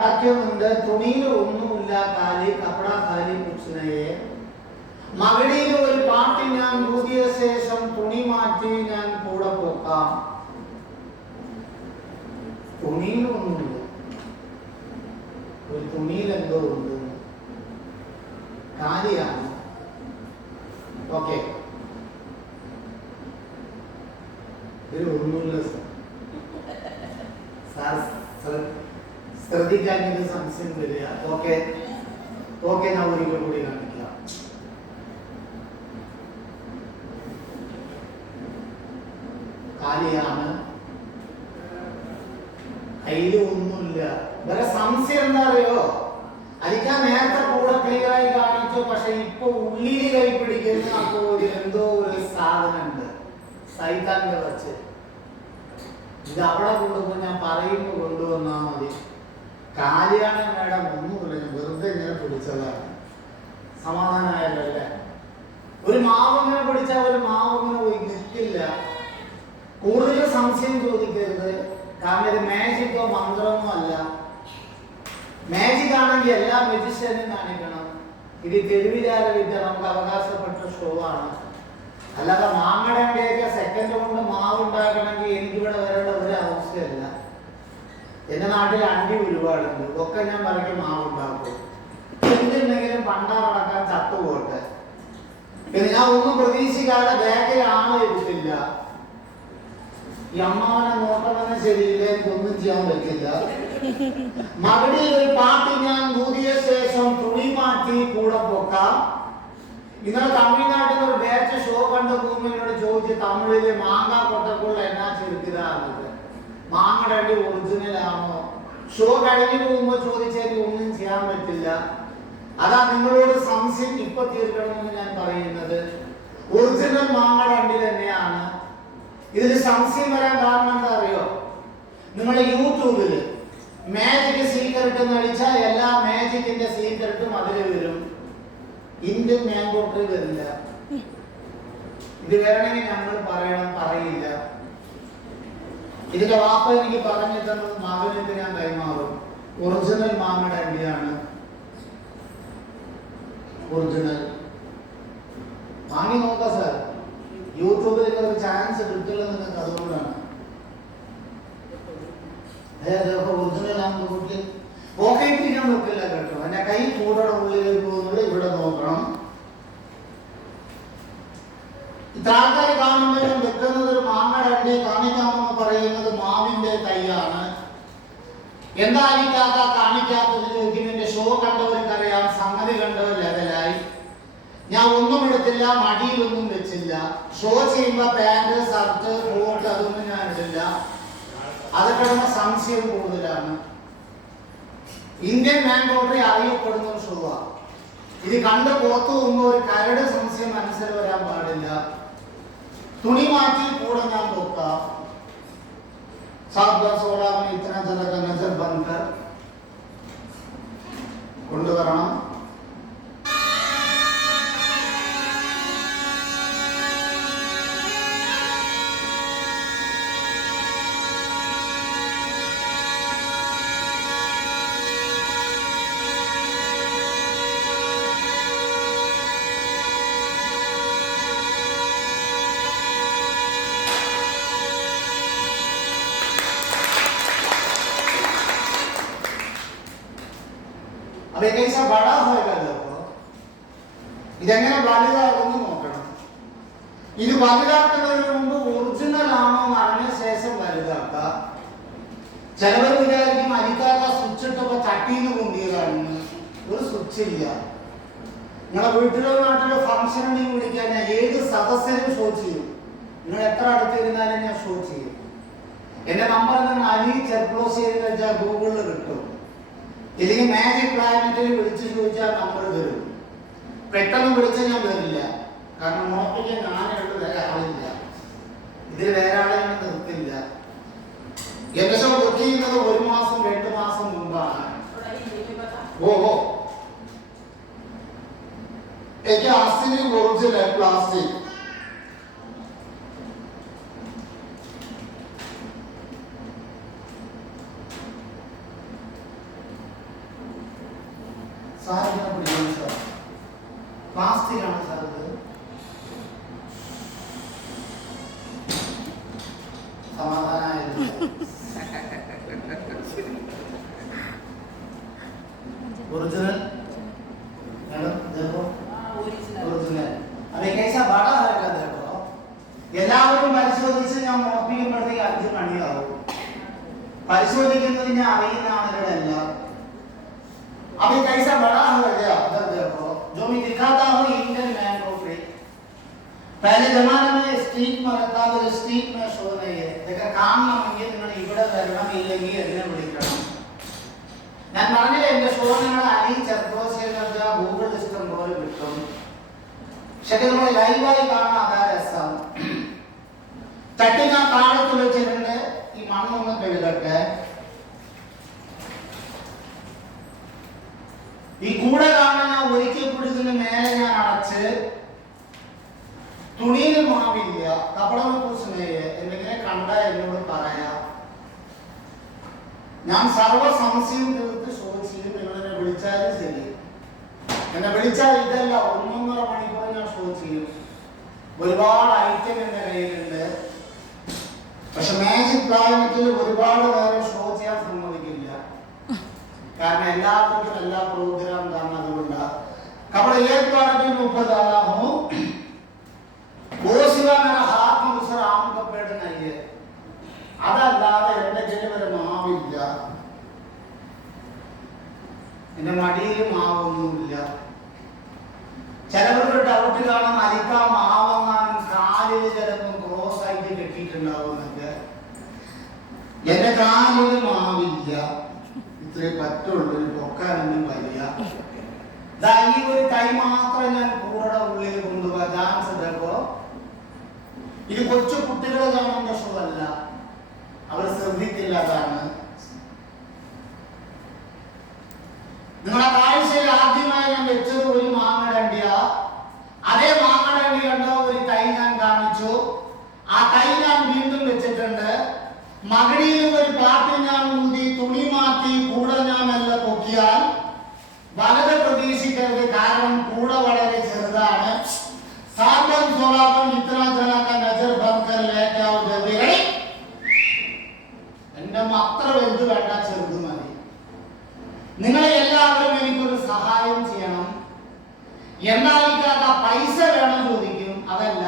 വാക്യമുണ്ട്, തുണിയിൽ ഒന്നുമില്ല കാലി കപ്പട കാലി കുച്ചിനയെ. മകടിയിൽ ഒരു പാട്ട് ഞാൻ ഊതിയ ശേഷം തുണി മാറ്റി ഞാൻ കൂടെ പോക്കാം. തുണിയിൽ ഒന്നുമില്ല, ഒരു തുണിയിൽ എന്തോ ഉണ്ട്, കാലിയാണ്. ഓക്കെ, ഇതിൽ ഒന്നുമില്ല സാർ. ശ്രദ്ധിക്കാൻ ഇത് സംശയം വരിക. ഓക്കെ ഓക്കെ, ഞാൻ ഒരിക്കൽ കൂടി കാണിക്കാം. കാലിയാണ്, കയ്യില് ഒന്നുമില്ല. വേറെ സംശയം എന്താ അറിയോ, അതിക്കാൻ നേരത്തെ കൂടെ ക്ലിയറായി കാണിച്ചു. പക്ഷെ ഇപ്പൊ ഉള്ളിൽ കൈ പിടിക്കുന്ന അപ്പോൾ എന്തോ ഒരു സാധനം ഉണ്ട്, സൈത്താന്റെ വച്ച്. ഇത് അവിടെ കൊണ്ടുപോയി ഞാൻ പറയുമ്പോൾ കൊണ്ടുവന്നാ മതി. കാലിയാണ് മേഡം, ഒന്നുമില്ല, ഞാൻ വെറുതെ ഇങ്ങനെ പിടിച്ചതാണ്. സമാധാനമായല്ലോ അല്ലേ? ഒരു മാവ് ഇങ്ങനെ പിടിച്ചാൽ ഒരു മാവ് ഇങ്ങനെ പോയി നിൽക്കില്ല. കൂടുതൽ സംശയം ചോദിക്കരുത്, കാരണം ഇത് മാജിക്കോ മന്ത്രമോ അല്ല. മാജിക് ആണെങ്കിൽ എല്ലാ മെജിഷ്യനും കാണിക്കണം. ഇത് തെരുവിലാര വിദ്യ, നമുക്ക് അവകാശപ്പെട്ട ഷോ ആണ്. അല്ലാതെ മാങ്ങടേന്റെയൊക്കെ സെക്കൻഡ് കൊണ്ട് മാവ് ഉണ്ടാക്കണമെങ്കിൽ എനിക്കിവിടെ വരേണ്ട ഒരു അവസ്ഥയല്ല. എന്റെ നാട്ടിൽ അണ്ടി ഒരുപാടുണ്ട്, ഒക്കെ ഞാൻ പറയ്ക്ക് മാവ് ഉണ്ടാക്കും. എന്തുണ്ടെങ്കിലും പണ്ടാറടക്കാൻ ചത്തുപോട്ടെ. പിന്നെ ഞാൻ ഒന്നും പ്രതീക്ഷിക്കാതെ ബാക്കിൽ ആളെ എടുത്തില്ല. ഈ അമ്മാവനെ നോക്കണമെന്ന് ശരിയില്ല, എനിക്കൊന്നും ചെയ്യാൻ പറ്റില്ല. മകടി ഒരു പാട്ട് ഞാൻ ഊതിയ ശേഷം തുണി മാറ്റി കൂടെ പോക്കാം. ഇന്നലെ തമിഴ്നാട്ടിൽ ഒരു ബാച്ച് ഷോ കണ്ട ഭൂമിയോട് ചോദിച്ച് തമിഴില് മാങ്ങ കൊട്ടക്കുള്ള എന്നാ ചെറുക്കിതാറുന്നത്, മാങ്ങയുടെ അടി ഒറിജിനൽ ആണോ? ഷോ കഴിഞ്ഞു പോകുമ്പോ ചോദിച്ചാൽ ഒന്നും ചെയ്യാൻ പറ്റില്ല. അതാ നിങ്ങളോട് സംശയം ഇപ്പൊ തീർക്കണമെന്ന് ഞാൻ പറയുന്നത്. ഒറിജിനൽ മാങ്ങയുടെ അണ്ടി തന്നെയാണ്. ഇതിൽ സംശയം വരാൻ കാരണം എന്താ അറിയോ, നിങ്ങളുടെ യൂട്യൂബില് മാജിക് സീക്രട്ട് എന്ന് അടിച്ചാൽ എല്ലാ മാജിക്കിന്റെ സീക്രട്ടും അതിൽ വരും. ഇന്ത്യൻ മാംഗോ ട്രീ വരില്ല. ഇത് വരണമെങ്കിൽ ഞങ്ങൾ പറയണം, പറയില്ല. ഇതിന്റെ വാപ്പ എനിക്ക് പറഞ്ഞു തന്നത് മകനിക്ക് ഞാൻ കൈമാറും. ഒറിജിനൽ മാങ്ങയുടെ അണ്ടിയാണ്, ഒറിജിനൽ. വാങ്ങി നോക്കാം സാർ, യൂട്യൂബിൽ ഒരു ചാൻസ് കിട്ടില്ല നിങ്ങൾക്ക്, അതുകൊണ്ടാണ്. ഒറിജിനൽ ആകുമ്പോൾ വീട്ടിൽ പോക്കറ്റിരിക്കാൻ നോക്കില്ല കേട്ടോ. എന്റെ കൈ കൂടെ ഉള്ളിലേക്ക് പോകുന്നത് ഇവിടെ നോക്കണം. ഇത്ര ആൾക്കാർ കാണുമ്പോഴും വെക്കുന്നത് ഒരു മാങ്ങയുടെ അണ്ടി കാണിക്കാമെന്ന് പറയുന്നത് മാവിന്റെ തൈയാണ്. എന്തായിരിക്കാത്ത കാണിക്കാത്തത് ചോദിക്കുന്നതിന്റെ ഷോ കണ്ടവർക്കറിയാം, സംഗതി കണ്ടവർ ലെവലായി. ഞാൻ ഒന്നും എടുത്തില്ല, മടിയിലൊന്നും വെച്ചില്ല. ഷോ ചെയ്യുമ്പോ പാന്റ് ഷർട്ട് കോട്ട് അതൊന്നും ഞാൻ ഇടില്ല. അതൊക്കെ സംശയം കൂടുതലാണ്. ഇന്ത്യൻ മാംഗോ ട്രീ അറിയപ്പെടുന്ന ഒരു ഷോവാണ്. ഇത് കണ്ട് പുറത്തു പോകുമ്പോൾ ഒരു കരട് സംശയം മനസ്സിൽ വരാൻ പാടില്ല. തുണി മാറ്റി കൂടെ ഞാൻ നോക്കാം. കൊണ്ടുവരണം. अब एक ऐसा बड़ा होगा देखो, ഇതെങ്ങനെ വലുതാകുന്നു നോക്കണം. ഇത് വലുതാക്കുന്നതിന് മുമ്പ് ഒറിജിനൽ ആണോ എന്ന് അറിഞ്ഞ ശേഷം വലുതാക്കുക. ചിലവർ വിചാരിക്കും അരിക്കാത്ത സ്വിച്ച് ഇട്ടപ്പോ ചട്ടിന്ന് കൊണ്ടിയതാണെന്ന്. ഒരു സ്വിച്ച് ഇല്ല. നിങ്ങളെ വീട്ടിലോ നാട്ടിലോ ഫംഗ്ഷൻ ഉണ്ടെങ്കിൽ വിളിക്കാൻ ഞാൻ ഏത് സദസ്സിലും ഷോ ചെയ്യും. നിങ്ങൾ എത്ര അടുത്തിരുന്നാലും ഞാൻ ഷോ ചെയ്യും. എന്റെ നമ്പർ നിങ്ങൾ അലി ചെർപ്ലോസ് വെച്ചാൽ ഗൂഗിളിൽ കിട്ടും. ഇല്ലെങ്കിൽ മാജിക് പ്ലാനറ്റിൽ വിളിച്ച് ചോദിച്ചാൽ നമ്പർ തരും. പെട്ടെന്ന് വിളിച്ചാൽ ഞാൻ വരില്ല, കാരണം നോക്കിക്കാൻ ഞാനുള്ളത് വേറെ ആളില്ല. ഇതിൽ വേറെ ആളെ ഞാൻ നിർത്തില്ല. എന്റെ ഷോ ബുക്ക് ചെയ്യുന്നത് 1 മാസം 2 മാസം മുമ്പാണ്. ഓഹോ, എനിക്ക് അസിന് ഒറിജിനൽ പ്ലാസ്റ്റിക് സാർ ഇങ്ങനെ പിടിക്കുന്നു സാർ. പ്ലാസ്റ്റിക്കാണ് സാർ ഇത്. സമാധാനമായിരുന്നു. ओरिजिनल मैडम देखो ओरिजिनल अब एक ऐसा बड़ा है देखो എല്ലാവരും പരിശോധിച്ച് ഞാൻ നോക്കിക്കുമ്പോഴത്തേക്ക് 5 മണിയാവും. പരിശോധിക്കുന്നത് ഞാൻ അറിയുന്ന ആളുകളല്ല. अब एक ऐसा बड़ा है इधर देखो जो मैं दिखाता हूँ इंडियन मैन को फ्री. पहले जमाने में स्ट्रीट में रहता था, स्ट्रीट में शो नहीं है. देखा काम നമ്മെങ്കിൽ നിങ്ങൾ ഇവിടെ വരണം, ഇല്ലെങ്കിൽ എന്നെ വിളിക്കണം. ഞാൻ പറഞ്ഞില്ല എന്റെ ഷോ നിങ്ങൾ അലി ചെറുപ്പോശിയുടെ ഗൂഗിൾ ലിസ്റ്റം പോലെ കിട്ടും. പക്ഷെ നമ്മൾ ലൈവായി കാണാൻ അതാ രസം. തട്ടി ഞാൻ താഴത്ത് വെച്ചിട്ടുണ്ട്. ഈ മണ്ണൊന്ന് കഴുകട്ടെ. ഈ കൂടെ കാണാൻ ഞാൻ ഒരിക്കൽ പിടിച്ചതിന് മേലെ ഞാൻ അടച്ച് തുണിയിൽ മാവില്ല. കപടമെ കുറിച്ച് എന്തെങ്കിലും കണ്ട എന്നോട് പറയാം. ഞാൻ സർവ്വ സംശയം തീർത്ത് ഷോ ചെയ്യും. നിങ്ങളെന്നെ വിളിച്ചാലും ശരി. എന്നെ വിളിച്ചാൽ ഇതല്ല 1.5 മണിക്കൂർ ഞാൻ ഷോ ചെയ്യും. ഒരുപാട് ഐറ്റം എന്റെ കയ്യിലുണ്ട്. പക്ഷെ മാജിക് പ്ലാനറ്റിൽ ഒരുപാട് നേരം ഷോ ചെയ്യാൻ സമ്മതിക്കില്ല. കാരണം എല്ലാവർക്കും എല്ലാ പ്രോഗ്രാം കാണാൻ അതുകൊണ്ടാ. कपड़े एक बार भी ऊपर डाला हूँ वो सिवा मेरा हाथ में दूसरा आम का पेड़ नहीं है. അതല്ലാതെ എന്റെ കയ്യിൽ ഒരു മാവില്ല. എന്റെ മടിയിൽ മാവൊന്നുമില്ല. ചിലവർക്ക് ഡൗട്ട് കാണാൻ അലിക്ക മാവെങ്ങാനും കാലിൽ ചിലപ്പം ക്രോസ് ആയിട്ട് കെട്ടിയിട്ടുണ്ടാവും എന്നൊക്കെ. എന്റെ കാലിൽ മാവില്ല. ഇത്രേ പറ്റുള്ളൂ. പൊക്കാനൊന്നും വരിക. ഈ ഒരു കൈ മാത്രം ഞാൻ കൂടെ ഉള്ളിൽ കൊണ്ടുപോകാൻ ചാൻസ് ഉണ്ടപ്പോ. ഇത് കൊച്ചു കുട്ടികളെ കാണേണ്ട ഷോ അല്ല. അവർ ശ്രദ്ധിക്കില്ല. അതാണ് നിങ്ങളെ കാഴ്ചയിൽ ആദ്യമായി ഞാൻ വെച്ചത് ഒരു മാങ്ങടണ്ടിയ. അതേ മാങ്ങടണ്ടി കണ്ട ഒരു തൈ ഞാൻ കാണിച്ചു. ആ തൈ ഞാൻ വീണ്ടും വെച്ചിട്ടുണ്ട്. മകടിയിൽ ഒരു പാട്ട് ഞാൻ ഊതി തുണി മാറ്റി കൂടെ ഞാൻ നല്ല പൊക്കിയാൽ വളരെ പ്രതീക്ഷിക്കരുത്. കാരണം കൂടെ വളരെ ചെറുതാണ്. സാബൻ സോളാബൻ ഇത്ര ജനക നജർ ബങ്കർ ലേക്കാവ് ജബിറൈ. എന്റെ അത്ര വലുത് വേണ്ട, ചെറുത് മതി. നിങ്ങളെ എല്ലാവരും എനിക്കൊരു സഹായം ചെയ്യണം. എന്നാൽ പൈസ വേണം ചോദിക്കും. അതല്ല,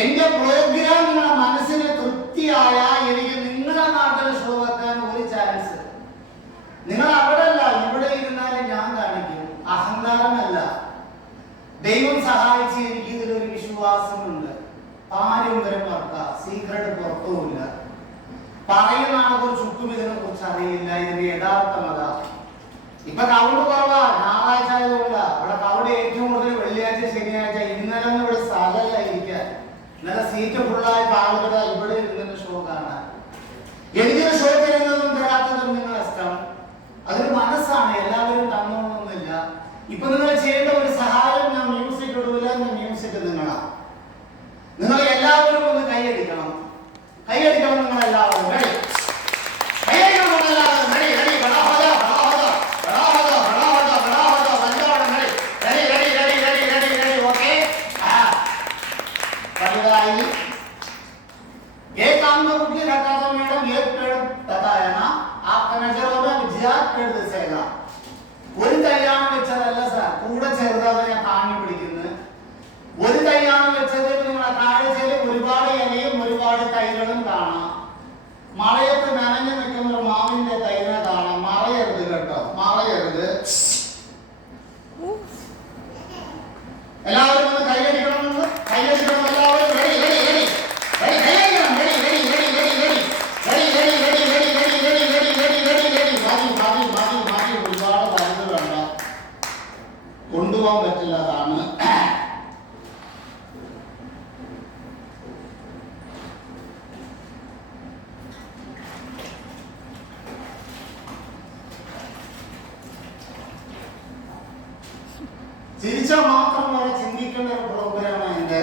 എന്റെ പ്രോഗ്രാം നിങ്ങളുടെ മനസ്സിന് തൃപ്തിയായ എനിക്ക് നിങ്ങളുടെ നാട്ടിൽ ഷോ വെക്കാൻ ഒരു ചാൻസ്. നിങ്ങൾ അവിടെ അല്ല ഇവിടെ ഇരുന്നാലും ഞാൻ കാണിക്കും. അഹങ്കാരമല്ല. ദൈവം സഹായിച്ച് എനിക്ക് ഇതിലൊരു വിശ്വാസമുണ്ട്. പാരമ്പര്യം വർക്ക സീക്രട്ട് പുറത്തുമില്ല. പറയുന്ന ആൾക്കൊരു ചുക്കും ഇതിനെ കുറിച്ച് അറിയില്ല. ഇതിന്റെ യഥാർത്ഥം അതാ. ഇപ്പൊ കൗണ്ട് കുറവാ. ഞായറാഴ്ച ആയതുകൊണ്ട. ഇവിടെ കൗണ്ട് ഏറ്റവും കൂടുതൽ വെള്ളിയാഴ്ച ശനിയാഴ്ച. ഇന്നലെ ഇവിടെ സ്ഥലമല്ല ഇരിക്കാൻ. ഇന്നലെ സീറ്റ് ഫുള്ളായ ആളുകളെ ഇവിടെ ഇരുന്നിട്ട് ഷോ കാണാൻ. എനിക്കൊരു ഷോ തരുന്നതും തരാത്തതും നിങ്ങളെ ഇഷ്ടം. അതൊരു മനസ്സാണ്. എല്ലാവരും തന്നോളൊന്നുമില്ല. ഇപ്പൊ നിങ്ങൾ ചെയ്യേണ്ട ഒരു സഹായം, ഞാൻ മ്യൂസിക് ഇടൂല. മ്യൂസിക് നിങ്ങളാ. നിങ്ങൾ എല്ലാവരും ഒന്ന് കൈയടിക്കണം. കൈയടിക്കണം നിങ്ങൾ എല്ലാവരും. റെഡി? കൈയടിക്കണം നിങ്ങൾ എല്ലാവരും. റെഡി? റെഡി? ബടാ ഹോദാ ബടാ ഹോദാ ബടാ ഹോദാ ബടാ ഹോദാ ബടാ ഹോദാ നല്ലോണം ready. Ready ready ready ready ready ready okay. बधाई. एक काम में रुकिए रखा था मैडम. एक पेड़ बताया ना आपका नजर होगा ज्यादा पेड़ दिखेगा. ഒരു തൈയാണ് വെച്ചതല്ല സാർ. കൂടെ ചെറുതാണ് ഞാൻ താങ്ങി പിടിക്കുന്നത്. ഒരു തൈയാണ് വെച്ചത്. നിങ്ങളെ കാഴ്ചയിൽ ഒരുപാട് ഇലയും ഒരുപാട് തൈകളും കാണാം. മറയത്ത് നനഞ്ഞു നിൽക്കുന്ന ഒരു മാവിന്റെ തൈനെ കാണാം. മറയരുത് കേട്ടോ, മറയരുത്. എല്ലാവരും ഒന്ന് കൈയടിക്കണം. കൈയടിക്കണം എല്ലാവരും. റെഡി റെഡി റെഡി റെഡി കൈയടിക്കണം. Ready ready ready ready ready ready ready ready ready ready ready ready ready ready ready മതി മതി മതി മതി. ഒരുപാട് വലുത് വേണ്ട, കൊണ്ടുപോകാൻ പറ്റില്ല. അതാണ് ചിരിച്ചാൽ മാത്രം വരെ ചിന്തിക്കേണ്ട ഒരു പ്രോഗ്രാമാണ് എന്റെ.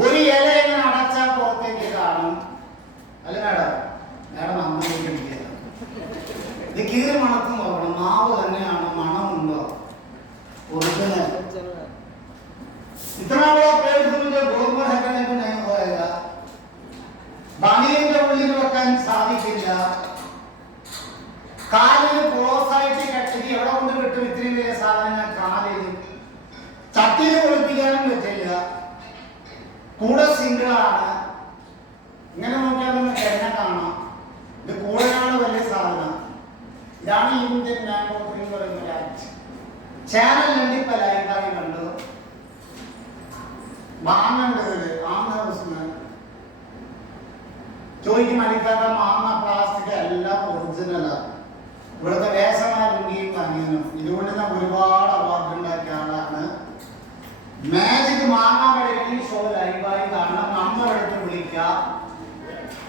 ഒരു ഇല എങ്ങനെ അടച്ചാൽ പുറത്തേക്ക് കാണും. അല്ല മാഡം, മാഡം അങ്ങനെ ഇത് കീറി മണക്കും നോക്കണം. മാവ് തന്നെയാണ്, മണമുണ്ടോ? ഒറിജിനൽ इतना बड़ा पेड़ तो मुझे गोबर हटाने को नहीं होएगा, बानियों उള്ളിൽ വെക്കാൻ സാധിക്കില്ല. കാലിൽ ക്രോസ് ആയിട്ട് കെട്ടി എവിടെ കൊണ്ട് കിട്ടും ഇത്രയും വലിയ സാധനങ്ങൾ? കാലിൽ ചട്ടിയിൽ ഒളിപ്പിക്കാനും പറ്റില്ല. കൂടെ സിംഗിളാണ്. ഇങ്ങനെ നോക്കിയാൽ നമുക്ക് എന്നെ കാണാം. ഇത് കൂടെയാണ് വലിയ സാധനം. ഇതാണ് ഇന്ത്യൻ മാംഗോ ട്രീ എന്ന് പറയുന്ന രാജ്യം. ചാനലുണ്ട് ഇപ്പൊ ലൈവായി കണ്ടു. മാങ്ങണ്ടത് ആമ ചോദിക്കും അടിക്കാത്ത മാങ്ങ പ്ലാസ്റ്റിക് എല്ലാം ഒറിജിനലാണ്. ഇവിടുത്തെ വേഷമാലുണ്ടിയും തങ്ങിയനും ഇതുകൊണ്ട് ഞാൻ ഒരുപാട് അവാർഡ് ഉണ്ടാക്കിയ ആളാണ്. മാജിക് മാങ്ങ വഴി ഷോ ലൈവായി കാണണം. നമ്പർ എടുത്ത് വിളിക്കാം.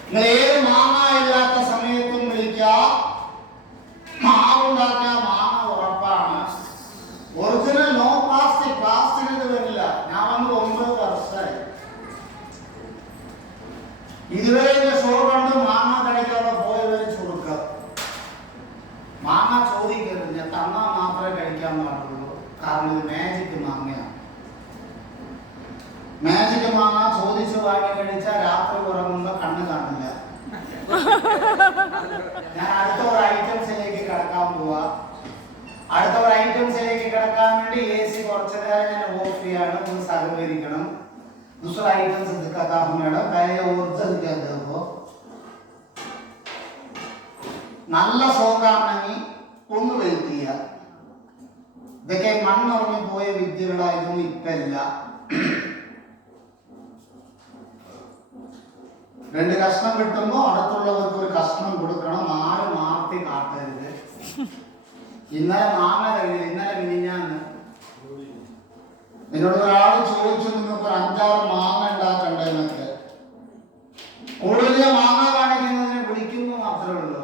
നിങ്ങൾ ഏത് മാങ്ങ ഇല്ലാത്ത സമയത്തും വിളിക്കാം. മാവുണ്ടാക്കിയ മാങ്ങ ഉറപ്പാണ്. Original, no plastic. പ്ലാസ്റ്റിക് ഇത് വരില്ല. ഞാൻ വന്ന് 9 വർഷമായി. ഇതുവരെ ഷോ കണ്ട് മാങ്ങ കഴിക്കാതെ പോയവര് ചുരുക്കം. മാങ്ങ ചോദിക്കരുത്, ഞാൻ തന്നാൽ മാത്രമേ കഴിക്കാൻ പാടുള്ളൂ. കാരണം ഇത് മാജിക് മാങ്ങയാണ്. മാജിക് മാങ്ങ ചോദിച്ചു വാങ്ങി കഴിച്ചാൽ രാത്രി ഉറങ്ങുമ്പോ കണ്ണ് കാണില്ല. ഞാൻ അടുത്ത ഒരു ഐറ്റംസിലേക്ക് കിടക്കാൻ പോവാ. അടുത്ത ഒരു ഐറ്റംസിലേക്ക് കിടക്കാൻ വേണ്ടി AC കുറച്ചു നേരം ഞാൻ ഓഫ് ചെയ്യാണ്. ഒന്ന് സഹകരിക്കണം. दूसरा आइटम से दिखाता हूं मैडम. पहले ओरिजिनल क्या देखो, നല്ല സോങ്ങാണെങ്കിൽ ഒന്ന് വെയിറ്റ് ചെയ്യുക. ഇതൊക്കെ മണ്ണുറങ്ങി പോയ വിദ്യകളായിരുന്നു, ഇപ്പല്ല. 2 കഷ്ണം കിട്ടുമ്പോ അടുത്തുള്ളവർക്ക് ഒരു കഷ്ണം കൊടുക്കണം. ആരും മാർത്തി കാട്ടരുത്. ഇന്നലെ മാങ്ങ കഴിഞ്ഞില്ല, ഇന്നലെ മിനിഞ്ഞാന്ന് എന്നോട് ഒരാൾ ചോദിച്ചു, നിങ്ങൾക്ക് ഒരു 5-6 മാങ്ങ ഉണ്ടാക്കണ്ടെന്നൊക്കെ. കൂടുതൽ മാങ്ങ കാണിക്കുന്നതിന് വിളിക്കുന്നു മാത്രമേ ഉള്ളൂ.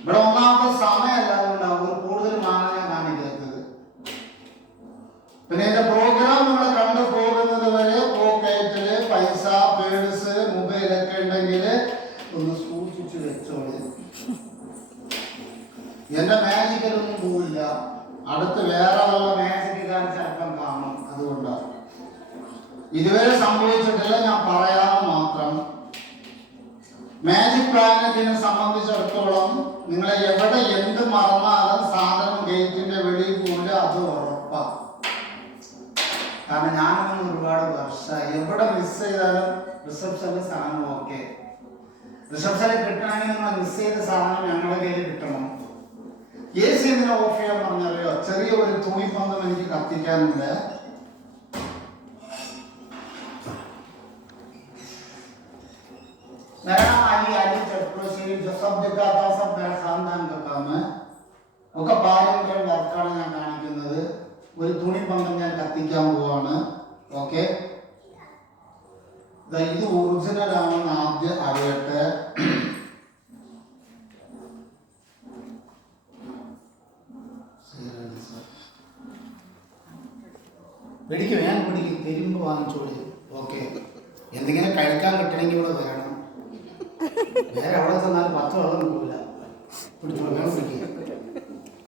ഇവിടെ ഒന്നാമത്തെ സമയമല്ല, അതുകൊണ്ടാവും കൂടുതൽ മാങ്ങ ഞാൻ കാണിക്കാത്തത്. പിന്നെ എന്റെ പ്രോഗ്രാം നിങ്ങൾ കണ്ടു പോകുന്നത് വരെ പോക്കറ്റില് പൈസ, പേഴ്സ്, മൊബൈലൊക്കെ ഉണ്ടെങ്കിൽ ഒന്ന് സൂക്ഷിച്ചു വെച്ചോളൂ. എന്റെ മാജിക്കലൊന്നും പോവില്ല. അടുത്ത് വേറെ വല്ല മാജിക്കാർ ചിലപ്പം കാണും. അതുകൊണ്ടാണ് ഇതുവരെ സംഭവിച്ചിട്ടില്ല, ഞാൻ പറയാമെന്ന് മാത്രം. മാജിക് പ്ലാനറ്റിനെ സംബന്ധിച്ചിടത്തോളം നിങ്ങളെ എവിടെ എന്ത് മറന്നാലും സാധനം ഗേറ്റിന്റെ വെളിയിൽ കൊണ്ട് അത് ഉറപ്പാണ്. കാരണം ഞാനൊന്നും ഒരുപാട് വർഷമായി. എവിടെ മിസ് ചെയ്താലും റിസപ്ഷനിൽ സാധനം ഓക്കെ. റിസപ്ഷനിൽ കിട്ടണമെങ്കിൽ നിങ്ങൾ മിസ് ചെയ്ത സാധനം ഞങ്ങളുടെ കയ്യിൽ കിട്ടണം. AC എന്തിനാ ഓഫ് ചെയ്യാൻ പറഞ്ഞറിയോ? ചെറിയ ഒരു തുണിപ്പന്തം എനിക്ക് കത്തിക്കാനുണ്ട്. मेरा नाम अली चतुर्वेदी, जो सब दिखाता है सब मेरा खानदान का काम है. ഒക്കെ പാരമ്പര്യ വർക്കാണ് ഞാൻ കാണിക്കുന്നത്. ഒരു തുണിപ്പന്തം ഞാൻ കത്തിക്കാൻ പോവാണ്. ഓക്കെ, ഇത് ഒറിജിനൽ ആണെന്ന് ആദ്യം അറിയട്ടെ. വെടിക്ക് വേണം, പിടിക്ക് തെരുമ്പ് വാങ്ങിച്ചോളി. ഓക്കെ, എന്തെങ്കിലും കഴിക്കാൻ കിട്ടണമെങ്കിൽ ഇവിടെ വേണം. വേറെ അവിടെ ചെന്നാൽ 10 വെള്ളം കിട്ടൂല. പിടിച്ചോളൂ, വേണം പിടിക്കുക.